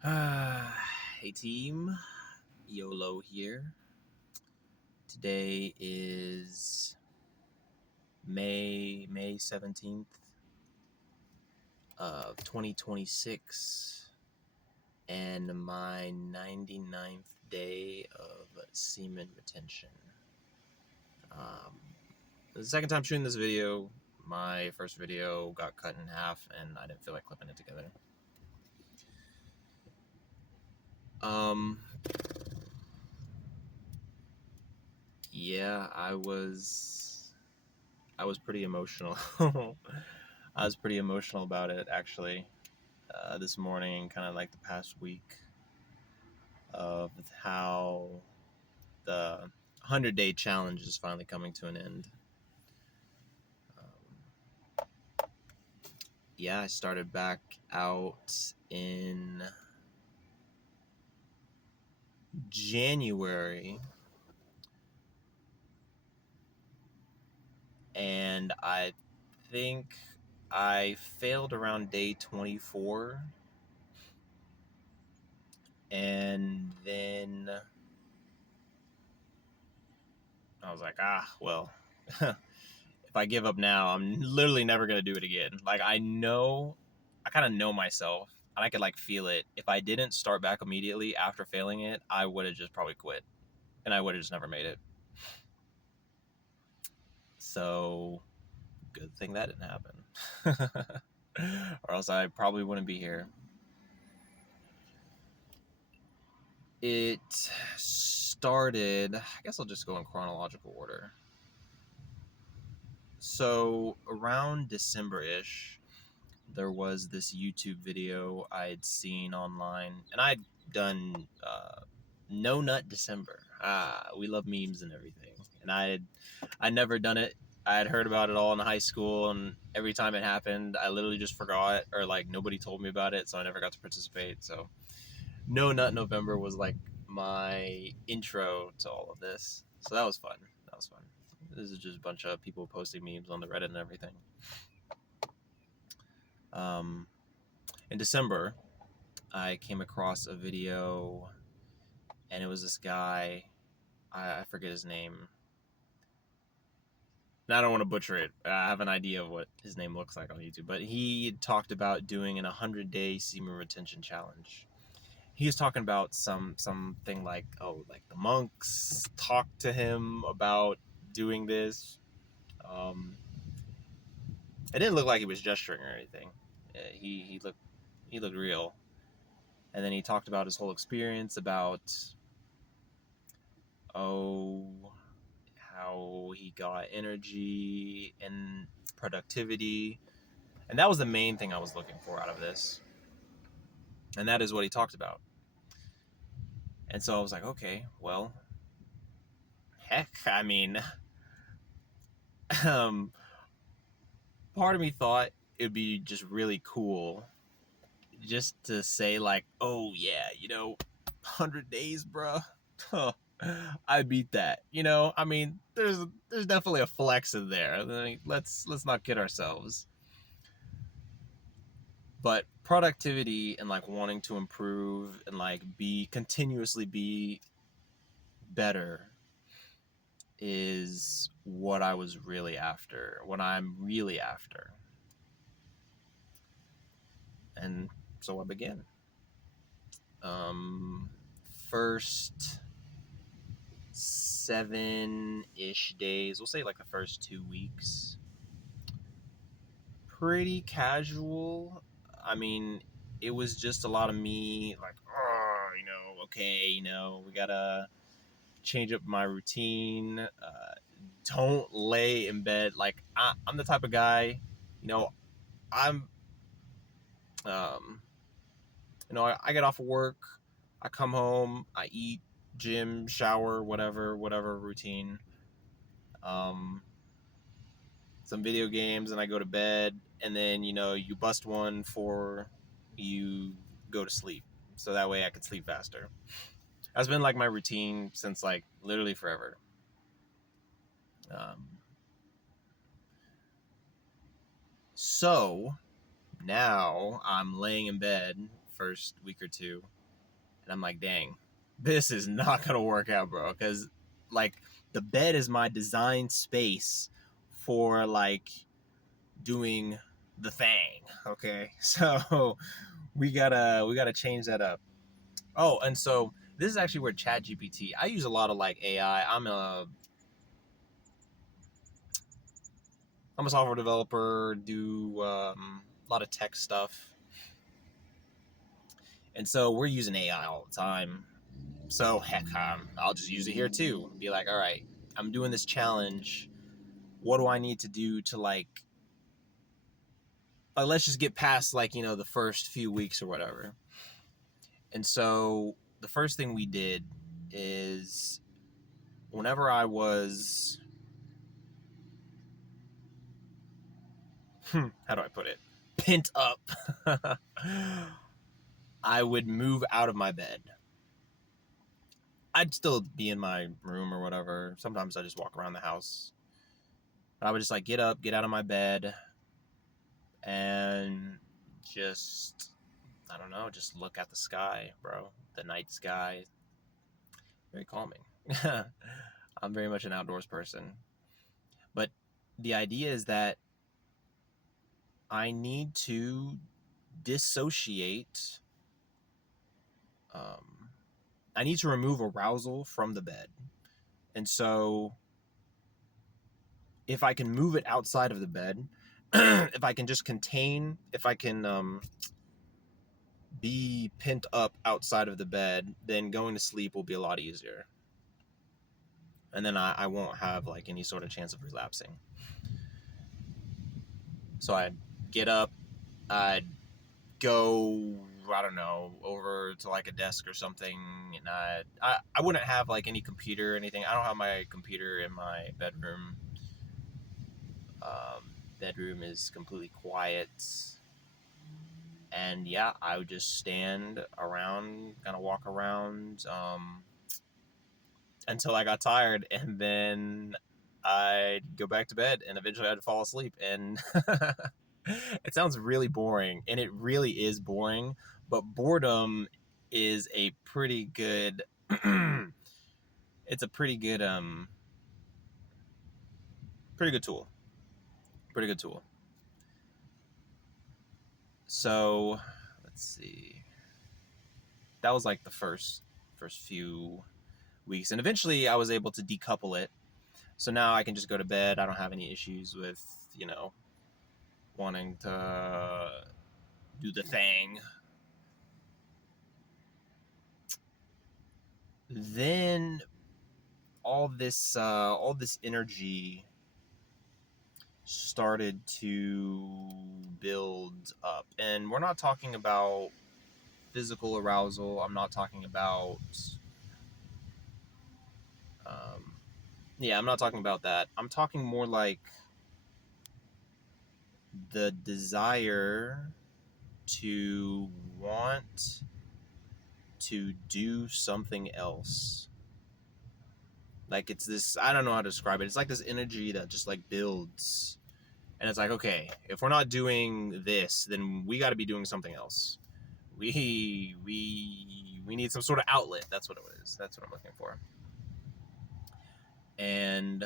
Hey team, YOLO here. Today is May 17th of 2026 and my 99th day of semen retention. The second time shooting this video. My first video got cut in half and I didn't feel like clipping it together. Yeah, I was pretty emotional. I was pretty emotional about it actually. This morning, kind of like the past week, of how the 100-day challenge is finally coming to an end. Yeah, I started back out in January, and I think I failed around day 24, and then I was like, well, if I give up now, I'm literally never going to do it again. Like, I kind of know myself, and I could like feel it. If I didn't start back immediately after failing it, I would have just probably quit, and I would have just never made it. So, good thing that didn't happen. Or else I probably wouldn't be here. It started, I guess I'll just go in chronological order. So, around December-ish, there was this YouTube video I had seen online, and I'd done No Nut December. We love memes and everything, and I'd never done it. I had heard about it all in high school, and every time it happened, I literally just forgot, or like nobody told me about it, so I never got to participate. So No Nut November was like my intro to all of this. So that was fun. That was fun. This is just a bunch of people posting memes on the Reddit and everything. Um, in December, I came across a video, and it was this guy. I forget his name. I don't want to butcher it. I have an idea of what his name looks like on YouTube, but he talked about doing an 100-day semen retention challenge. He was talking about something like, like the monks talked to him about doing this. It didn't look like he was gesturing or anything. He looked real. And then he talked about his whole experience, about oh how he got energy and productivity. And that was the main thing I was looking for out of this. And that is what he talked about. And so I was like, okay, well, heck, I mean, um, part of me thought it'd be just really cool just to say, like, oh, yeah, 100 days, bruh. Huh, I beat that. I mean, there's definitely a flex in there. I mean, let's not kid ourselves. But productivity and like wanting to improve and like continuously be better is what I was really after, what I'm really after. And so I began. Um, First 7-ish days, we'll say like the first 2 weeks, pretty casual. I mean, it was just a lot of me like, oh, okay, we gotta change up my routine. Don't lay in bed. Like, I'm the type of guy, I'm, um, I get off of work, I come home, I eat, gym, shower, whatever routine. Um, some video games, and I go to bed, and then you bust one for you go to sleep, so that way I can sleep faster. That's been like my routine since like literally forever. Um, so now I'm laying in bed first week or two, and I'm like, dang, this is not gonna work out, bro. Because like the bed is my designed space for like doing the thing. Okay, so we gotta change that up. Oh, and so this is actually where ChatGPT. I use a lot of like AI. I'm a software developer. Do a lot of tech stuff, and so we're using AI all the time. So heck, I'll just use it here too. Be like, all right, I'm doing this challenge. What do I need to do to let's just get past like the first few weeks or whatever. And so the first thing we did is whenever I was how do I put it? Pent up. I would move out of my bed. I'd still be in my room or whatever. Sometimes I just walk around the house. But I would just like get up, get out of my bed, and just I don't know, just look at the sky, bro. The night sky. Very calming. I'm very much an outdoors person. But the idea is that I need to dissociate. Um, I need to remove arousal from the bed. And so if I can move it outside of the bed, if I can just contain, if I can be pent up outside of the bed, then going to sleep will be a lot easier. And then I won't have like any sort of chance of relapsing. So I'd get up, I'd go, I don't know, over to like a desk or something, and I wouldn't have like any computer or anything. I don't have my computer in my bedroom. Bedroom is completely quiet. And yeah, I would just stand around, kind of walk around until I got tired, and then I'd go back to bed, and eventually I'd fall asleep. And it sounds really boring, and it really is boring, but boredom is a pretty good it's a pretty good tool. Pretty good tool. So let's see. That was like the first few weeks, and eventually I was able to decouple it. So now I can just go to bed. I don't have any issues with, wanting to do the thing. Then all this energy started to build up, and we're not talking about physical arousal. I'm not talking about um, yeah, I'm not talking about that. I'm talking more like the desire to want to do something else. Like it's this, I don't know how to describe it. It's like this energy that just like builds. And it's like, okay, if we're not doing this, then we got to be doing something else. We need some sort of outlet. That's what it is. That's what I'm looking for. And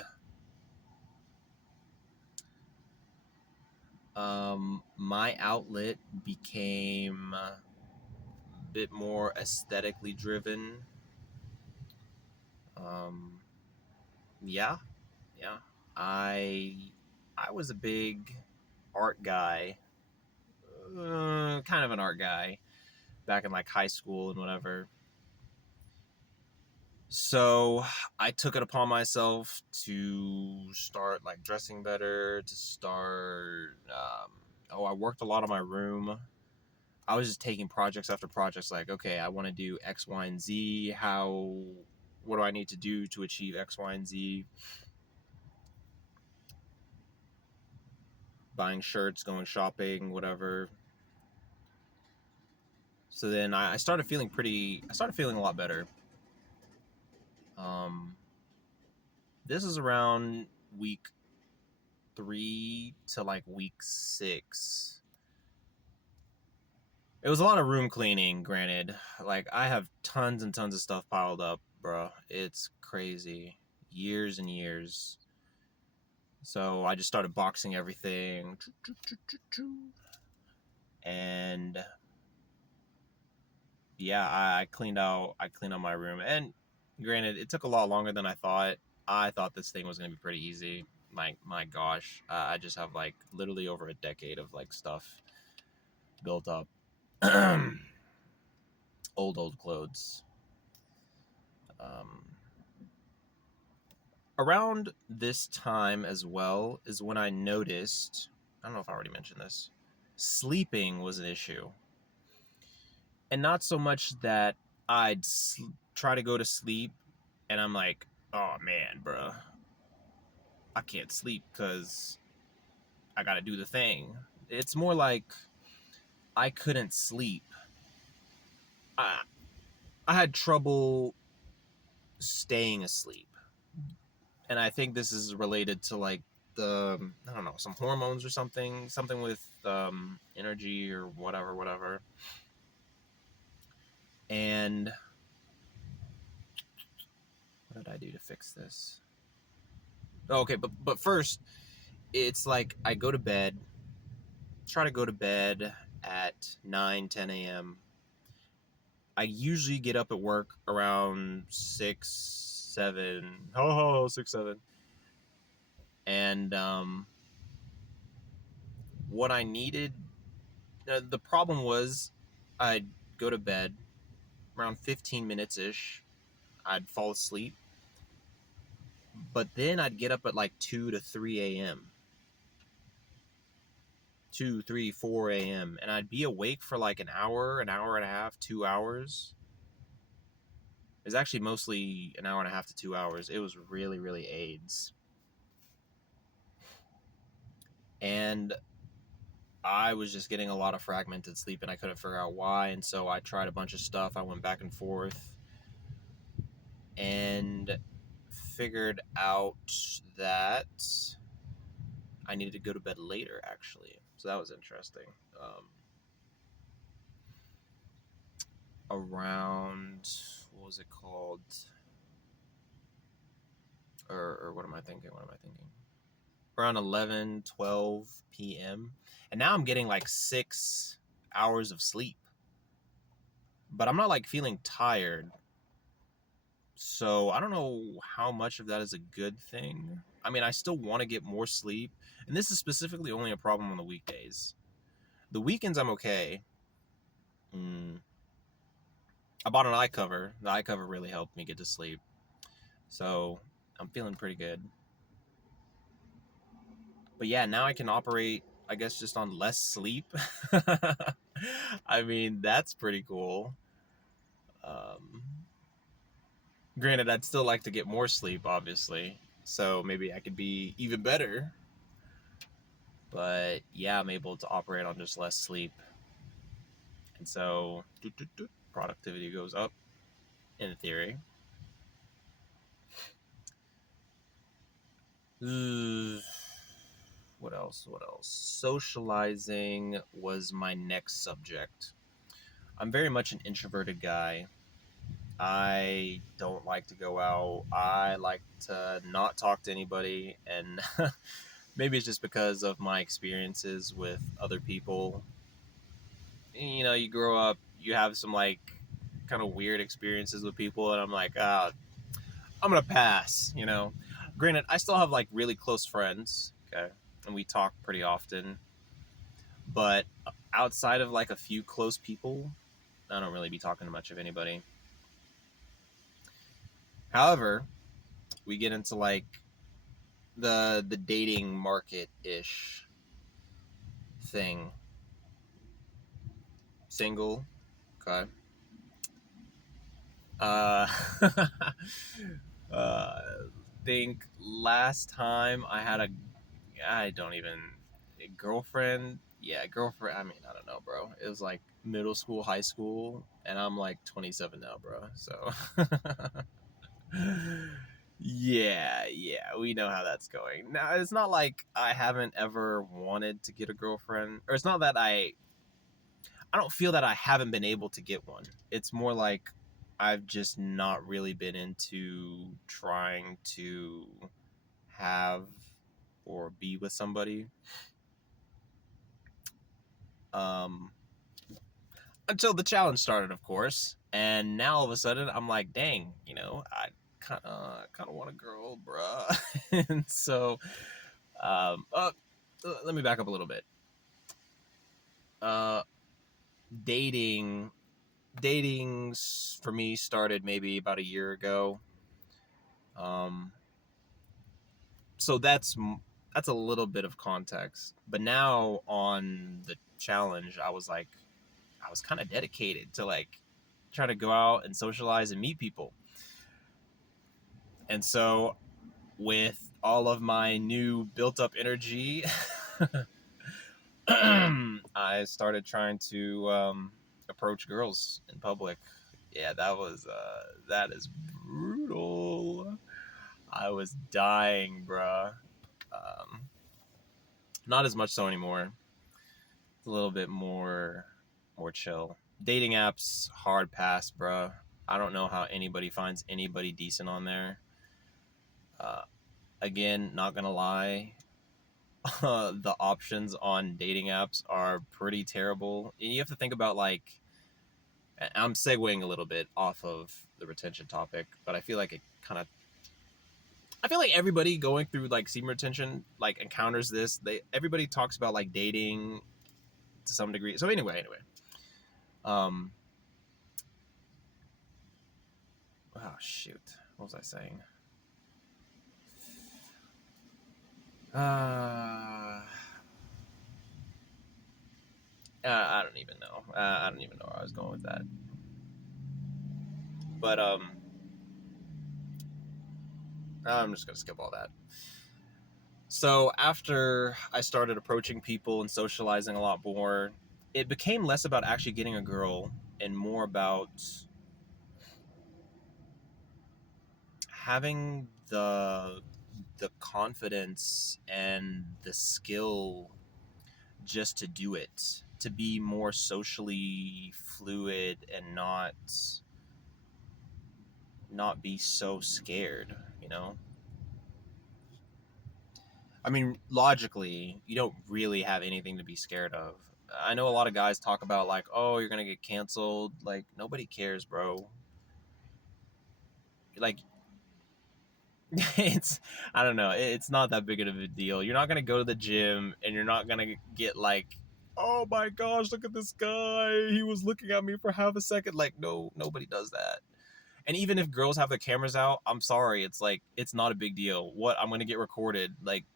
my outlet became a bit more aesthetically driven. Um, yeah, yeah. I I was a big art guy, kind of an art guy back in like high school and whatever. So I took it upon myself to start like dressing better, to start. I worked a lot on my room. I was just taking projects after projects, like, okay, I want to do X, Y, and Z. What do I need to do to achieve X, Y, and Z? Buying shirts, going shopping, whatever. So then I started feeling I started feeling a lot better. Um, this is around week 3 to like week 6. It was a lot of room cleaning, granted. Like, I have tons and tons of stuff piled up, bro. It's crazy. Years and years. So I just started boxing everything. And yeah, I cleaned out my room. And granted, it took a lot longer than I thought. I thought this thing was gonna be pretty easy. Like, my gosh, I just have like literally over a decade of like stuff built up. Old clothes. Um, Around this time as well is when I noticed, I don't know if I already mentioned this, sleeping was an issue. And not so much that I'd try to go to sleep and I'm like, oh man, bro, I can't sleep because I gotta do the thing. It's more like I couldn't sleep. I, I had trouble staying asleep. And I think this is related to like the, I don't know, some hormones or something with energy or whatever. And what did I do to fix this? Okay, but first, it's like I go to bed, try to go to bed at 9, 10 a.m. I usually get up at work around 6, 7. Oh, 6, 7. And what I needed, the problem was I'd go to bed around 15 minutes ish. I'd fall asleep, but then I'd get up at like 2 to 3 a.m. 2, 3, 4 a.m. and I'd be awake for like an hour and a half, 2 hours. It's actually mostly an hour and a half to 2 hours. It was really, really AIDS. And I was just getting a lot of fragmented sleep and I couldn't figure out why. And so I tried a bunch of stuff. I went back and forth and figured out that I needed to go to bed later, actually. So that was interesting. Around, what was it called? Or what am I thinking? Around 11, 12 p.m. And now I'm getting like 6 hours of sleep. But I'm not like feeling tired. So I don't know how much of that is a good thing. I mean, I still want to get more sleep. And this is specifically only a problem on the weekdays. The weekends, I'm okay. I bought an eye cover. The eye cover really helped me get to sleep. So I'm feeling pretty good. But yeah, now I can operate, I guess, just on less sleep. I mean, that's pretty cool. Um, Granted, I'd still like to get more sleep, obviously. So maybe I could be even better. But yeah, I'm able to operate on just less sleep. And so productivity goes up in theory. What else? Socializing was my next subject. I'm very much an introverted guy. I don't like to go out. I like to not talk to anybody. And maybe it's just because of my experiences with other people. You know, you grow up, you have some like kind of weird experiences with people, and I'm like, I'm gonna pass. Granted, I still have like really close friends, okay, and we talk pretty often, but outside of like a few close people, I don't really be talking to much of anybody. However, we get into like the dating market ish thing. Single, okay. Uh, uh, think last time I don't even, a girlfriend. Yeah, girlfriend. I mean, I don't know, bro. It was like middle school, high school, and I'm like 27 now, bro. So, yeah, we know how that's going. Now, it's not like I haven't ever wanted to get a girlfriend, or it's not that I don't feel that I haven't been able to get one. It's more like I've just not really been into trying to have or be with somebody. Until the challenge started, of course, and now all of a sudden I'm like, dang, I kind of want a girl, bruh. And so, um, uh, let me back up a little bit. Uh, dating, dating for me started maybe about a year ago. Um, so that's a little bit of context. But now on the challenge, I was kind of dedicated to like try to go out and socialize and meet people. And so with all of my new built up energy, I started trying to approach girls in public. Yeah, that is brutal. I was dying, bruh. Not as much so anymore. It's a little bit more chill. Dating apps, hard pass, bruh. I don't know how anybody finds anybody decent on there. Uh, Again, not gonna lie, the options on dating apps are pretty terrible. And you have to think about like, I'm segueing a little bit off of the retention topic, but I feel like I feel like everybody going through like semen retention like encounters this. Everybody talks about like dating to some degree. So anyway, um, oh shoot, what was I saying? I don't even know. I don't even know where I was going with that. But I'm just gonna skip all that. So after I started approaching people and socializing a lot more, it became less about actually getting a girl and more about having the confidence and the skill just to do it, to be more socially fluid and not be so scared, you know? I mean, logically, you don't really have anything to be scared of. I know a lot of guys talk about like, oh, you're gonna get canceled. Like, nobody cares, bro. Like, it's I don't know. It's not that big of a deal. You're not gonna go to the gym and you're not gonna get like, oh my gosh, look at this guy. He was looking at me for half a second. Like, no, nobody does that. And even if girls have their cameras out, I'm sorry. It's like it's not a big deal. What, I'm gonna get recorded. Like,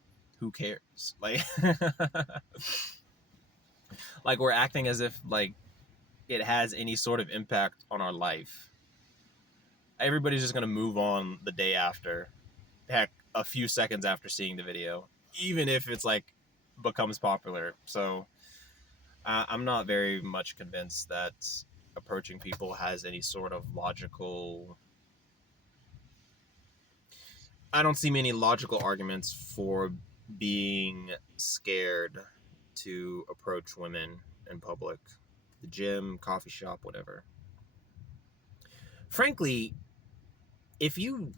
who cares? Like, like we're acting as if like it has any sort of impact on our life. Everybody's just gonna move on the day after. Heck, a few seconds after seeing the video, even if it's like becomes popular. So I'm not very much convinced that approaching people has any sort of logical. I don't see many logical arguments for being scared to approach women in public, the gym, coffee shop, whatever. Frankly, if you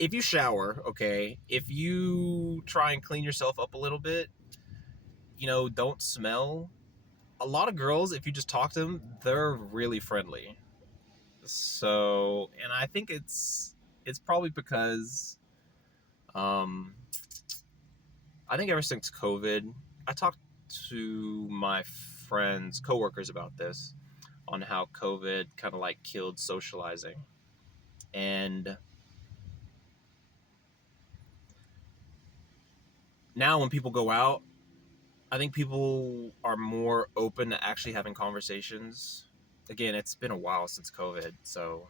if you shower, okay, if you try and clean yourself up a little bit, don't smell. A lot of girls, if you just talk to them, they're really friendly. So, and I think it's probably because um I think ever since COVID, I talked to my friends, coworkers about this on how COVID kind of like killed socializing. And now when people go out, I think people are more open to actually having conversations. Again, it's been a while since COVID, so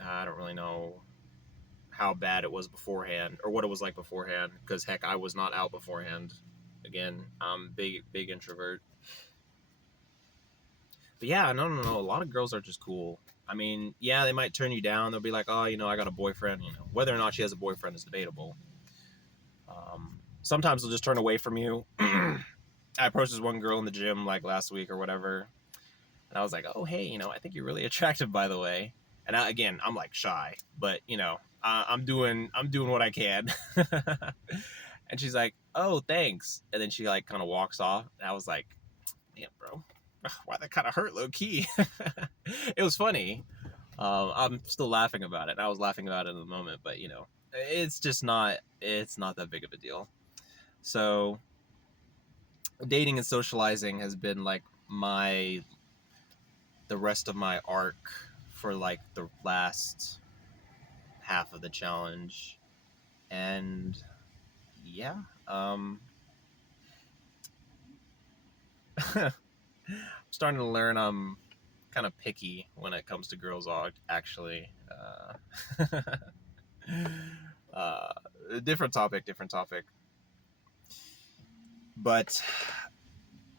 I don't really know how bad it was beforehand or what it was like beforehand. Because heck, I was not out beforehand. Again, I'm big introvert. But yeah, no. A lot of girls are just cool. I mean, yeah, they might turn you down. They'll be like, oh, I got a boyfriend. Whether or not she has a boyfriend is debatable. Sometimes they'll just turn away from you. I approached this one girl in the gym like last week or whatever, was like, oh, hey, I think you're really attractive, by the way. And again, I'm like shy, but I'm doing what I can. And she's like, oh, thanks. And then she like kind of walks off. And I was like, damn, bro, why that kind of hurt low key. It was funny. I'm still laughing about it. I was laughing about it in the moment, but it's just not that big of a deal. So dating and socializing has been like the rest of my arc for like the last half of the challenge. And yeah, I'm starting to learn I'm kind of picky when it comes to girls, actually. Uh, different topic, but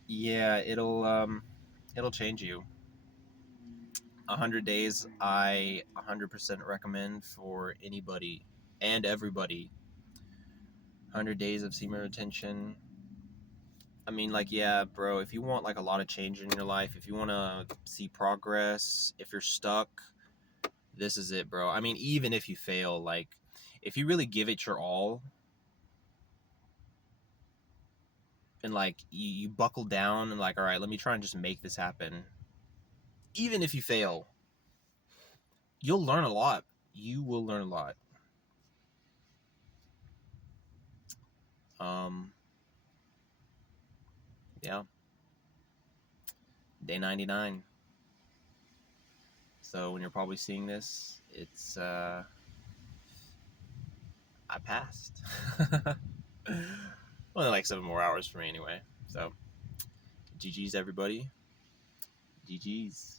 yeah, it'll change you. 100 days, I 100% recommend for anybody and everybody. 100 days of semen retention. I mean, like, yeah, bro, if you want like a lot of change in your life, if you want to see progress, if you're stuck, this is it, bro. I mean, even if you fail, like, if you really give it your all and like you buckle down and like, all right, let me try and just make this happen. Even if you fail, you'll learn a lot. You will learn a lot. Um, yeah. Day 99. So when you're probably seeing this, it's I passed. Only like 7 more hours for me anyway. So GG's everybody. GG's.